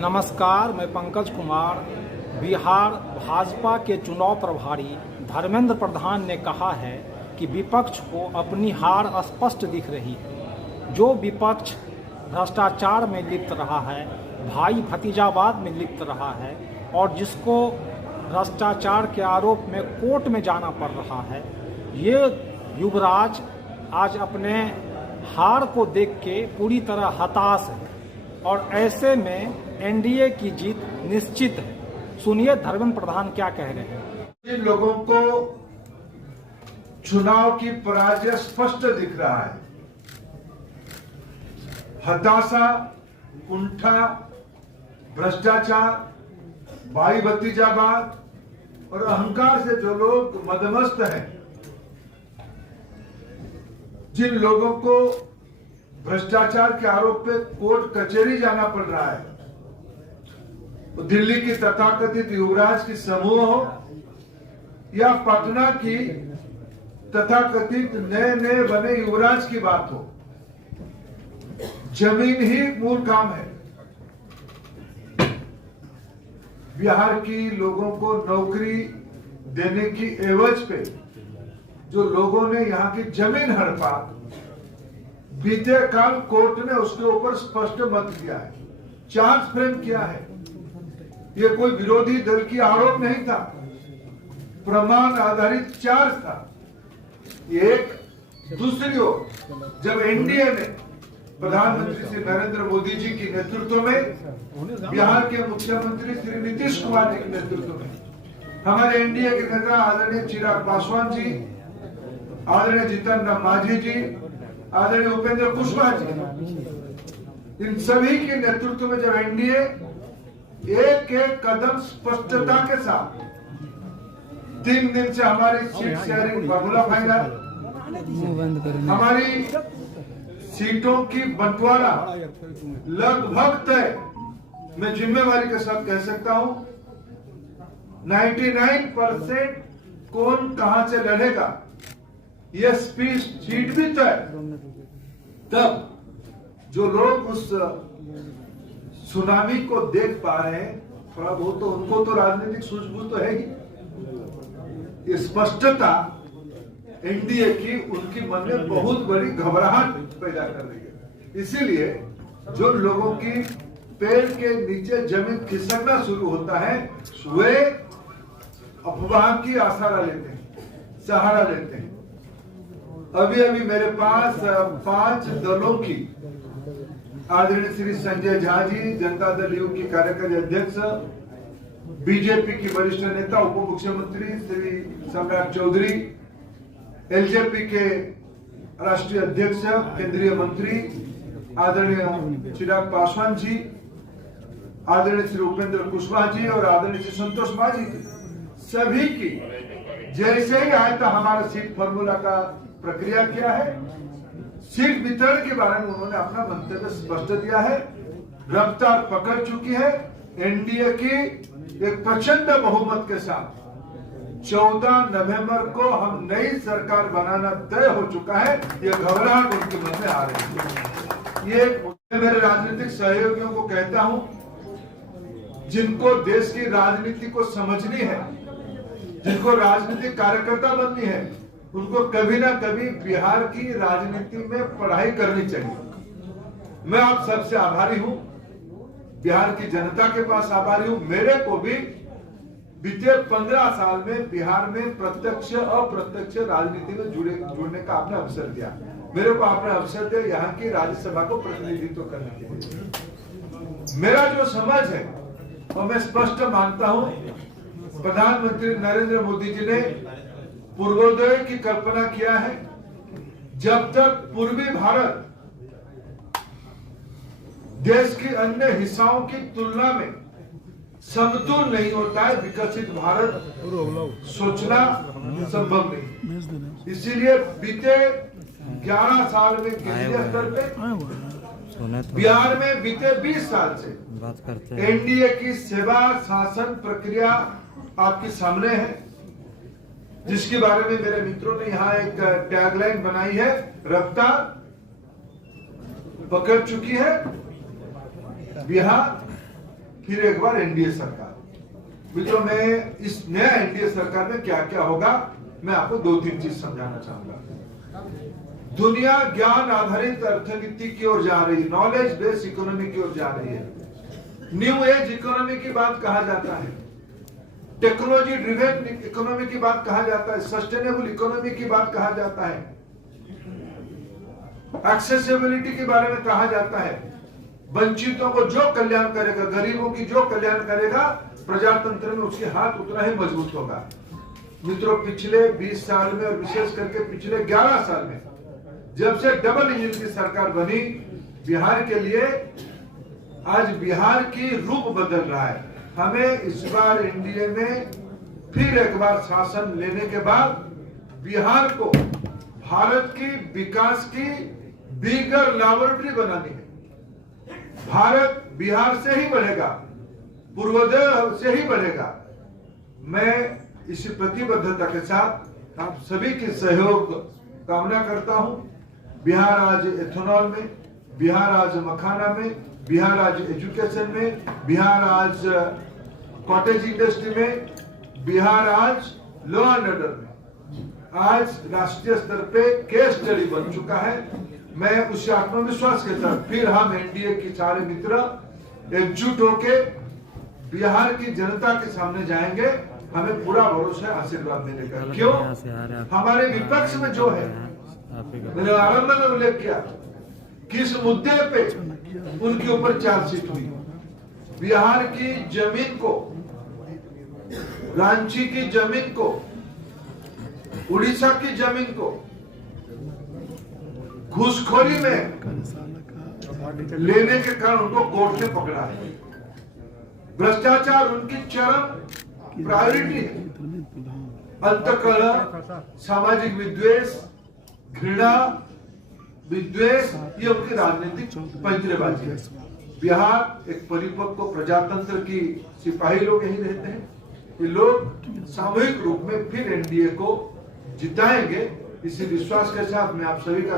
नमस्कार, मैं पंकज कुमार। बिहार भाजपा के चुनाव प्रभारी धर्मेंद्र प्रधान ने कहा है कि विपक्ष को अपनी हार स्पष्ट दिख रही है। जो विपक्ष भ्रष्टाचार में लिप्त रहा है, भाई भतीजावाद में लिप्त रहा है और जिसको भ्रष्टाचार के आरोप में कोर्ट में जाना पड़ रहा है, ये युवराज आज अपने हार को देख के पूरी तरह हताश है और ऐसे में एनडीए की जीत निश्चित है। सुनिए धर्मेंद्र प्रधान क्या कह रहे हैं। जिन लोगों को चुनाव की पराजय स्पष्ट दिख रहा है, हताशा, कुंठा, भ्रष्टाचार, भाई भतीजावाद और अहंकार से जो लोग मदमस्त हैं, जिन लोगों को भ्रष्टाचार के आरोप पे कोर्ट कचहरी जाना पड़ रहा है, तो दिल्ली की तथाकथित युवराज की समूह हो या पटना की तथाकथित नए नए बने युवराज की बात हो, जमीन ही मूल काम है। बिहार की लोगों को नौकरी देने की एवज पे जो लोगों ने यहां की जमीन हड़पा, बीते काल कोर्ट ने उसके ऊपर स्पष्ट मत दिया है, चार्ज फ्रेम किया है। ये कोई विरोधी दल की आरोप नहीं था, प्रमाण आधारित चार्ज था। एक दूसरी ओर जब एनडीए ने प्रधानमंत्री श्री नरेंद्र मोदी जी की नेतृत्व में, बिहार के मुख्यमंत्री श्री नीतीश कुमार जी के नेतृत्व में, हमारे एनडीए के नेता आदरणीय चिराग पासवान जी, आदरणीय जीतन राम मांझी जी, आदरणीय उपेंद्र कुशवाहा जी, इन सभी के नेतृत्व में जब एनडीए एक एक कदम स्पष्टता के साथ 3 दिन से हमारी सीट शेयरिंग फॉर्मूला फाइनल, हमारी सीटों की बंटवारा लगभग तय, मैं जिम्मेवारी के साथ कह सकता हूं 99% कौन कहां से लड़ेगा, यह सीट भी तय। तब जो लोग उस सुनामी को देख पा रहे हैं, थोड़ा बहुत तो उनको तो राजनीतिक सूझबूझ तो है ही, ये स्पष्टता एनडीए की उनकी मन में बहुत बड़ी घबराहट पैदा कर रही है। इसीलिए जो लोगों की पैर के नीचे जमीन खिसकना शुरू होता है, वे अफवाह की आसरा लेते हैं, सहारा लेते हैं। अभी अभी मेरे पास 5 दलों की आदरणीय श्री संजय झा जी, जनता दल यू की कार्यकारी अध्यक्ष, बीजेपी की वरिष्ठ नेता उप मुख्यमंत्री श्री सम्राट चौधरी, एलजेपी के राष्ट्रीय अध्यक्ष केंद्रीय मंत्री आदरणीय चिराग पासवान जी, आदरणीय श्री उपेंद्र कुशवाहा जी और आदरणीय श्री संतोष मांझी जी, सभी की जैसे ही आया था हमारा सीट फॉर्मूला का प्रक्रिया किया है, सीट वितरण के बारे में उन्होंने अपना मंतव्य स्पष्ट दिया है। रफ्तार पकड़ चुकी है। एनडीए की एक प्रचंड बहुमत के साथ 14 नवंबर को हम नई सरकार बनाना तय हो चुका है। ये घबराहट उनके मन में आ रही है। ये मेरे राजनीतिक सहयोगियों को कहता हूं, जिनको देश की राजनीति को समझनी है, जिनको राजनीतिक कार्यकर्ता बननी है, उनको कभी ना कभी बिहार की राजनीति में पढ़ाई करनी चाहिए। मैं आप सबसे आभारी हूं, बिहार की जनता के पास आभारी हूं। मेरे को भी बीते 15 साल में बिहार में प्रत्यक्ष अप्रत्यक्ष राजनीति में जुड़ने का आपने अवसर दिया। मेरे को आपने अवसर दिया यहाँ की राज्यसभा को प्रतिनिधित्व करने के लिए। मेरा जो समझ है और मैं स्पष्ट मानता हूं, प्रधानमंत्री नरेंद्र मोदी जी ने पूर्वोदय की कल्पना किया है। जब तक पूर्वी भारत देश के अन्य हिस्सों की तुलना में समतुल नहीं होता है, विकसित भारत सोचना संभव नहीं। इसीलिए बीते 11 साल में केंद्रीय स्तर पे, बिहार में बीते 20 साल से एनडीए की सेवा शासन प्रक्रिया आपके सामने है, जिसके बारे में मेरे मित्रों ने यहाँ एक टैगलाइन बनाई है, रफ्तार पकड़ चुकी है बिहार फिर एक बार एनडीए सरकार। मित्रों, मैं इस नया एनडीए सरकार में क्या क्या होगा मैं आपको 2-3 चीज समझाना चाहूंगा। दुनिया ज्ञान आधारित अर्थनीति की ओर जा रही, नॉलेज बेस्ड इकोनॉमी की ओर जा रही है। न्यू एज इकोनॉमी की बात कहा जाता है, टेक्नोलॉजी ड्रिवेन इकोनॉमी की बात कहा जाता है, सस्टेनेबल इकोनॉमी की बात कहा जाता है, एक्सेसिबिलिटी के बारे में कहा जाता है। वंचितों को जो कल्याण करेगा, गरीबों की जो कल्याण करेगा, प्रजातंत्र में उसके हाथ उतना ही मजबूत होगा। मित्रों, पिछले 20 साल में और विशेष करके पिछले 11 साल में जब से डबल इंजन की सरकार बनी बिहार के लिए, आज बिहार की रूप बदल रहा है। हमें इस बार एनडीए में फिर एक बार शासन लेने के बाद बिहार को भारत की विकास की बिगर लैबोरेटरी बनानी है। भारत बिहार से ही बढ़ेगा, पूर्वोदय से ही बढ़ेगा। मैं इसी प्रतिबद्धता के साथ आप सभी के सहयोग कामना करता हूं। बिहार आज एथेनॉल में, बिहार आज मखाना में, बिहार आज एजुकेशन में, बिहार आज कॉटेज इंडस्ट्री में, बिहार आज लॉ एंड ऑर्डर में, आज राष्ट्रीय स्तर पे केस स्टडी बन चुका है। मैं उस आत्मविश्वास के साथ फिर हम एनडीए के सारे मित्र एकजुट होके बिहार की जनता के सामने जाएंगे। हमें पूरा भरोसा है आशीर्वाद देने का। क्यों? हमारे विपक्ष में जो है, मैंने आरंभ में उल्लेख किया किस मुद्दे पे उनके ऊपर चार्जशीट हुई। बिहार की जमीन को, रांची की जमीन को, उड़ीसा की जमीन को घूसखोरी में लेने के कारण उनको कोर्ट ने पकड़ा है। भ्रष्टाचार उनकी चरम प्रायोरिटी है। अंतकलह, सामाजिक विद्वेष, घृणा, विद्वेष, ये उनकी राजनीतिक पंजरेबाजी है। बिहार एक परिपक्व प्रजातंत्र की सिपाही लोग यही रहते हैं। ये लोग सामूहिक रूप में फिर एनडीए को जिताएंगे, इसी विश्वास के साथ मैं आप सभी का